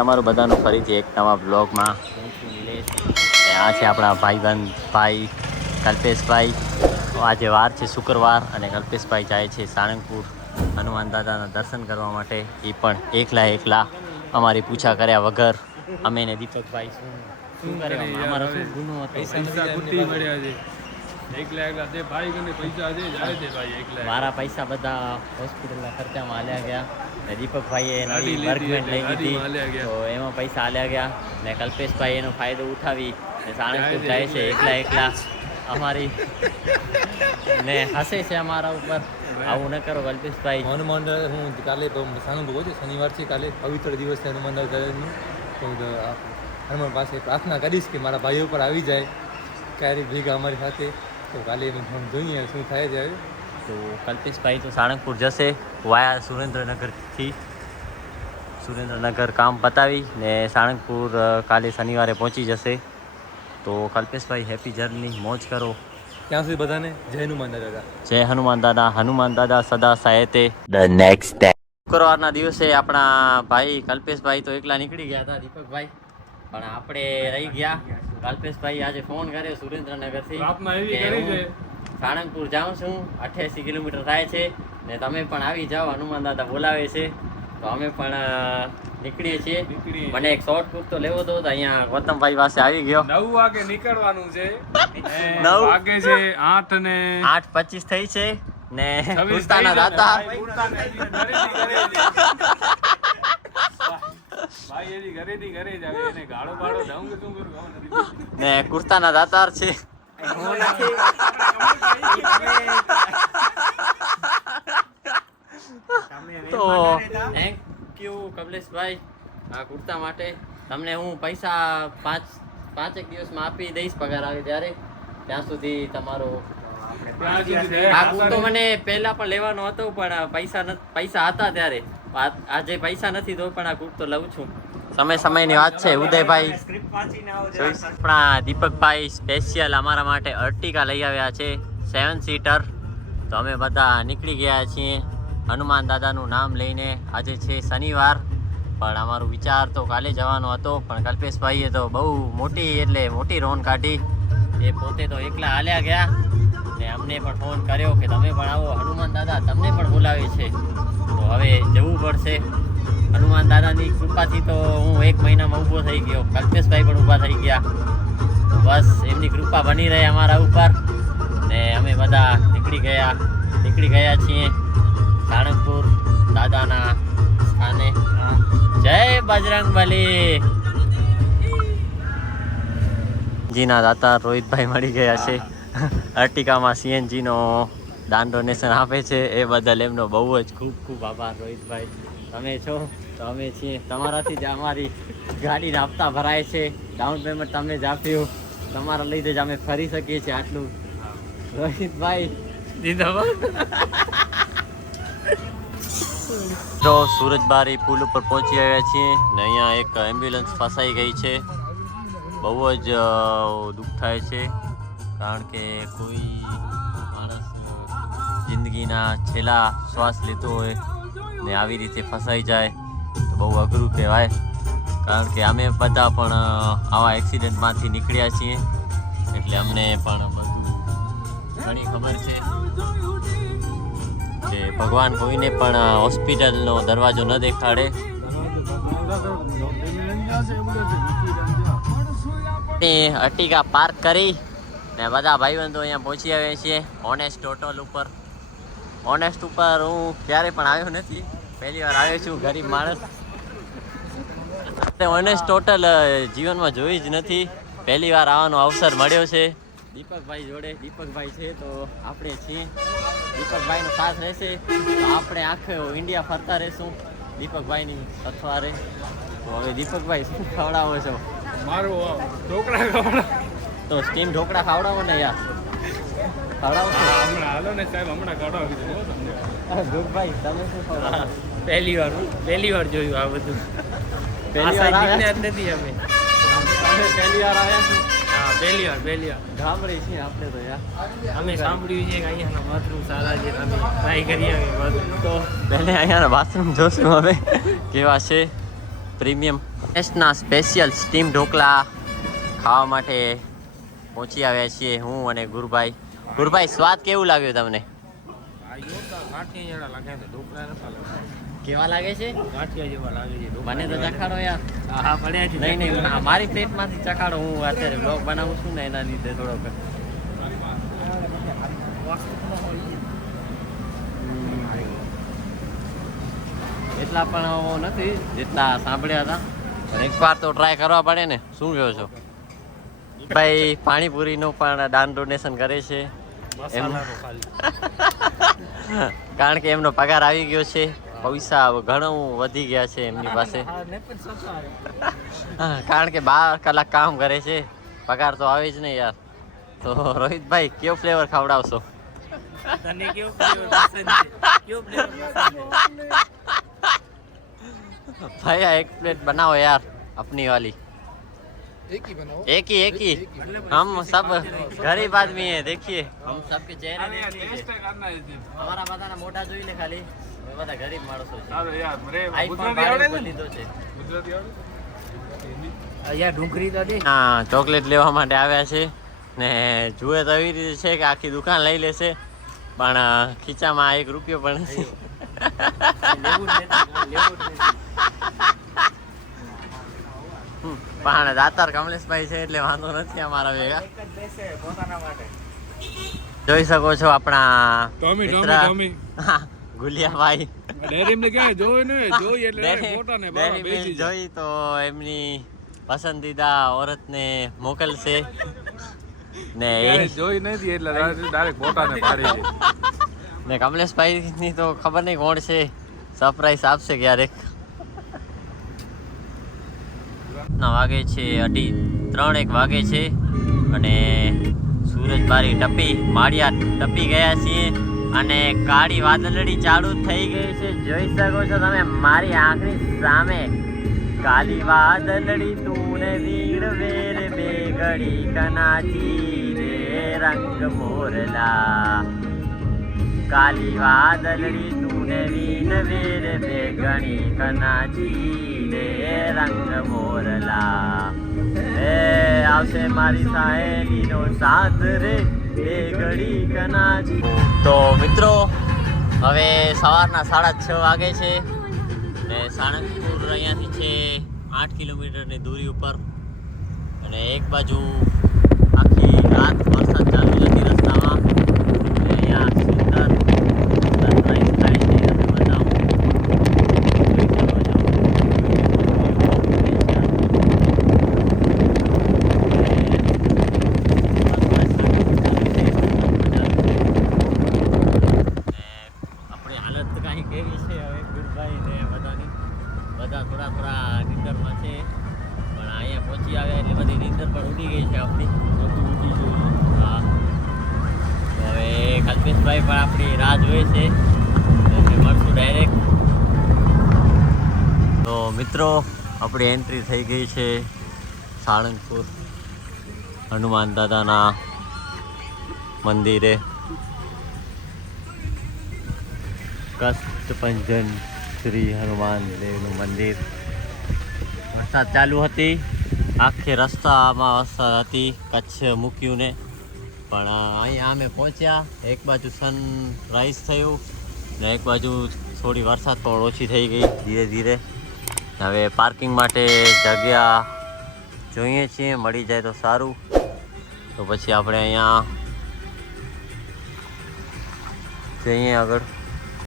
તમારું બધાનું ફરીથી એક નવા બ્લોગમાં હું છું નિલેશ. આ છે આપણા ભાઈ કલ્પેશભાઈ. આજે વાર છે શુક્રવાર અને કલ્પેશભાઈ જાય છે સાળંગપુર હનુમાન દાદાના દર્શન કરવા માટે. એ પણ એકલા અમારી પૂછા કર્યા વગર. અમે ને દીપકભાઈ શું કરે અમારો શું ગુનો હતો? મારા પૈસા બધા હોસ્પિટલના ખર્ચામાં હાલ્યા ગયા. દીપકભાઈએ નવી વર્કમેન્ટ લઈ લીધી તો એમાં પૈસા હાલ્યા ગયા. ને કલ્પેશભાઈ એનો ફાયદો ઉઠાવી ને સાળંગપુર જાય છે એકલા અમારી ને હસે છે અમારા ઉપર. આવું ન કરો કલ્પેશભાઈ. હનુમાન હું કાલે સાળંગપુર છું, શનિવાર છે, કાલે પવિત્ર દિવસ છે હનુમાન દાદાનું. તો હનુમાન પાસે પ્રાર્થના કરીશ કે મારા ભાઈઓ પર આવી જાય ક્યારે ભેગા અમારી સાથે. તો કાલે જોઈએ શું થાય છે. તો કલ્પેશભાઈ તો સાળંગપુર જશે વાયા સુરેન્દ્રનગર કામ પતાવી ને સાળંગપુર કાલે શનિવારે પહોંચી જશે. તો કલ્પેશભાઈ હેપી જર્ની, મોજ કરો. ત્યાં સુધી બધાને જય હનુમાન દાદા. જય હનુમાન દાદા સદા સહાયતે. ધ નેક્સ્ટ ડે શુક્રવારના દિવસે આપણા ભાઈ કલ્પેશભાઈ તો એકલા નીકળી ગયા હતા દીપકભાઈ, પણ આપણે રહી ગયા. કલ્પેશભાઈ આજે ફોન કર્યો સુરેન્દ્રનગરથી સાળંગપુર જાઉં છું, 88 કિલોમીટર થાય છે ને તમે પણ આવી જાઓ, હનુમાન દાદા બોલાવે છે. તો અમે પણ નીકળીએ છીએ. મને એક શોર્ટ કૂટ તો લેવો હતો, અહીંયા ગૌતમભાઈ પાસે આવી ગયો. 9 વાગે નીકળવાનું છે. 9 વાગે છે 8 ને 8:25 થઈ છે ને કુર્તાના દાતા ભાઈ એની ઘરેથી ઘરે જ આવે એને ગાળો બાળો દઉં કે શું કરું ને કુર્તાના દાતાર છે. તો થેન્ક યુ કમલેશભાઈ આ કુર્તા માટે. તમને હું પૈસા પાંચેક દિવસમાં આપી દઈશ, પગાર આવે ત્યારે. ત્યાં સુધી તમારો આ કુર્તો મને પહેલા પણ લેવાનો હતો, પણ પૈસા હતા ત્યારે. આજે પૈસા નથી તો પણ આ કુર્તો લઉં છું. સમયની વાત છે. ઉદયભાઈ આપણા દીપકભાઈ સ્પેશિયલ અમારા માટે અર્ટિકા લઈ આવ્યા છે 7 સીટર. તો અમે બધા નીકળી ગયા છીએ હનુમાન દાદાનું નામ લઈને. આજે છે શનિવાર, પણ અમારો વિચાર તો કાલે જવાનો હતો, પણ કલ્પેશભાઈએ તો બહુ મોટી રોન કાઢી. એ પોતે તો એકલા હાલ્યા ગયા ને અમને પણ ફોન કર્યો કે તમે પણ આવો, હનુમાન દાદા તમને પણ બોલાવે છે. તો હવે જવું પડશે. હનુમાન દાદાની કૃપાથી તો હું 1 મહિનામાં ઊભો થઈ ગયો, કલ્પેશભાઈ પણ ઊભા થઈ ગયા. તો બસ એમની કૃપા બની રહે અમારા ઉપર. ને અમે બધા નીકળી ગયા છીએ સાળંગપુર દાદાના સ્થાને. જય બજરંગબલી. જીના દાતા રોહિતભાઈ મળી ગયા છે. અર્ટિકામાં CNG નો દાન ડોનેશન આપે છે, એ બદલ એમનો બહુ જ ખૂબ આભાર રોહિતભાઈ. તમે છો તો અમે છીએ, તમારાથી જ અમારી ગાડીના હપ્તા ભરાય છે. ડાઉન પેમેન્ટ તમે જ આપ્યું, તમારા લીધે જ અમે ફરી શકીએ છીએ આટલું. રોહિતભાઈ જીંદાબાદ. તો સુરજબારી પુલ ઉપર પહોંચી આવ્યા છીએ ને અહીંયા એક એમ્બ્યુલન્સ ફસાઈ ગઈ છે. બહુ જ દુઃખ થાય છે, કારણ કે કોઈ માણસ જિંદગીના છેલ્લા શ્વાસ લેતો હોય ને આવી રીતે ફસાઈ જાય તો બહુ અઘરું કહેવાય. કારણ કે અમે બધા પણ આવા એક્સિડન્ટમાંથી નીકળ્યા છીએ, એટલે અમને પણ બધું ઘણી ખબર છે કે ભગવાન કોઈને પણ હોસ્પિટલનો દરવાજો ન દેખાડે. અર્ટિકા પાર્ક કરી ને બધા ભાઈબંધો અહીંયા પહોંચી આવ્યા છીએ ઓનેસ્ટ હોટલ ઉપર. ઓનેસ્ટ ઉપર હું ક્યારે પણ આવ્યો નથી, પહેલી વાર આવ્યો છું. ગરીબ માણસ ઓનેસ્ટ હોટલ જીવનમાં જોઈ જ નથી, પહેલી વાર આવવાનો અવસર મળ્યો છે દીપકભાઈ જોડે. દીપકભાઈ છે તો આપણે છીએ, દીપકભાઈનો સાથ રહેશે તો આપણે આખો ઇન્ડિયા ફરતા રહેશું દીપકભાઈની સથવારે. તો હવે દીપકભાઈ શું ખવડાવો છો? મારું ઢોકળા ખવડાવો. તો સ્ટીમ ઢોકળા ખવડાવો ને યાર, ખવડાવો. હમણાં હાલો ને સાહેબ, હમણાં ખવડાવી દીધું તમને. ભાઈ તમે શું ખવડાવો? પહેલી વાર જોયું આ બધું. પહેલી વાર આવ્યા નથી અમે. પહેલી વાર આવ્યા છો? હા, પહેલી વાર ગામડે છીએ આપણે તો યાર. અમે સાંભળ્યું છે કે અહીંયાના બાથરૂમ સારા છે, અમે ટ્રાય કરીએ બધું. તો પહેલે અહીંયાના બાથરૂમ જોશું હવે કેવા છે. પ્રીમિયમ ટેસ્ટના સ્પેશિયલ સ્ટીમ ઢોકળા ખાવા માટે પહોંચી આવ્યા છીએ હું અને ગુરુભાઈ. ગુરુભાઈ, સ્વાદ કેવું લાગ્યું તમને? કેવા લાગે છે? ગાંઠિયા જેવા લાગે છે. મને તો ચખાડો યાર. હા પડ્યા છે. નહીં મારી પ્લેટમાંથી ચખાડો. હું અત્યારે બ્લોગ બનાવું છું ને એના લીધે થોડોક એટલા પણ નથી જેટલા સાંભળ્યા હતા, પણ એકવાર તો ટ્રાય કરવા પડે ને. શું કહો છો ભાઈ? પાણીપુરીનું પણ દાન ડોનેશન કરે છે મસાલાનો ખાલી. કારણ કે એમનો પગાર આવી ગયો છે, પૈસા ઘણું વધી ગયા છે એમની પાસે. કારણ કે 12 કલાક કામ કરે છે, પગાર તો આવે જ નહીં યાર. તો રોહિતભાઈ, કયો ફ્લેવર ખવડાવશો? તને કેવો ફ્લેવર પસંદ છે? કેવો ફ્લેવર પસંદ છે? भाई एक प्लेट बनाओ यार अपनी वाली. એક ही બનાવો. एक ही हम सब गरीब आदमी है. देखिए हम सबके चेहरे देख लीजिए. ટેસ્ટ કરના છે. हमारा બધાના મોઢા જોઈ લે ખાલી. અમે બધા ગરીબ માણસો છે. ચાલો યાર, મને આઈફોન ગુજરાતી આવડે છે ને? લીધો છે. ગુજરાતી આવડે? અહીંયા ડુંગળી તો દે. હા, ચોકલેટ લેવા માટે આવ્યા છે ને જુએ તો એવી રીતે છે કે આખી દુકાન લઈ લેશે, પણ ખીચામાં 1 રૂપિયો પણ નથી. લેવું જ નથી, લેવું જ નથી. પણ દાતાર કમલેશભાઈ છે એટલે વાંધો નથી અમારા ભેગા. એક જ બેસે પોતાના માટે. જોઈ શકો છો આપણા ટોમી, મિત્ર ટોમી. હા, ગુલિયાભાઈ. ડેરીમાં ક્યાં જોઈ ને જોઈ એટલે ફોટા ને બાબા ડેરી બેસી મિલ્ક જાય. જોઈ તો એમની પસંદીદા ઓરતને મોકલશે ને ક્યારે જોઈ નથી એટલે ડાયરેક્ટ ફોટા ને પાડી દે. ને કમલેશભાઈ ની તો ખબર નહીં કોણ છે, સરપ્રાઈઝ આપશે ક્યારેક. ના વાગે છે 2:30 વાગે છે અને સૂરજ બારી ટપી માળિયા ટપી ગયા છીએ અને કાળી વાદળડી ચાલુ થઈ ગઈ છે. જોઈ શકો છો તમે મારી આંખની સામે. કાલી વાદળડી તું વીર વેર બેગડી કનાચી રે રંગ મોરલા. કાલી વાદળડી તું વીર વેર બેગણી કનાચી રે રંગ મોરલા. એ આવશે મારી સાહેલીનો સાથ રે બેગડી કનાચી. તો મિત્રો, હવે સવારના 6:30 વાગે છે ને સાણંદપુર અહીંયાથી છે 8 કિલોમીટરની દૂરી ઉપર. અને એક બાજુ આખી રાત વરસાદ ચાલુ હતી રસ્તામાં. અને અહીંયા સુંદર સનરાઈઝ થાય છે. તમે બતાવું. આપણી હાલત કાંઈ કેવી છે હવે ગુડભાઈ ને બધાની. બધા થોડા નીંદરમાં છે, પણ અહીંયા પહોંચી આવ્યા એટલે બધી નીંદર પણ ઉડી ગઈ છે આપણી. હા, તો હવે કલ્પેશભાઈ પણ આપણી રાહ જોઈ છે, એટલે મળશું ડાયરેક્ટ. તો મિત્રો, આપણી એન્ટ્રી થઈ ગઈ છે સાળંગપુર હનુમાન દાદાના મંદિરે. કષ્ટભંજન શ્રી હનુમાન દેવનું મંદિર. વરસાદ ચાલુ હતી, આખે રસ્તામાં વરસાદ હતી, કચ્છ મૂક્યું ને. પણ અહીંયા અમે પહોંચ્યા, એક બાજુ સનરાઈઝ થયું ને એક બાજુ થોડી વરસાદ પણ ઓછી થઈ ગઈ ધીરે ધીરે. હવે પાર્કિંગ માટે જગ્યા જોઈએ છીએ, મળી જાય તો સારું. તો પછી આપણે અહીંયા જઈએ આગળ.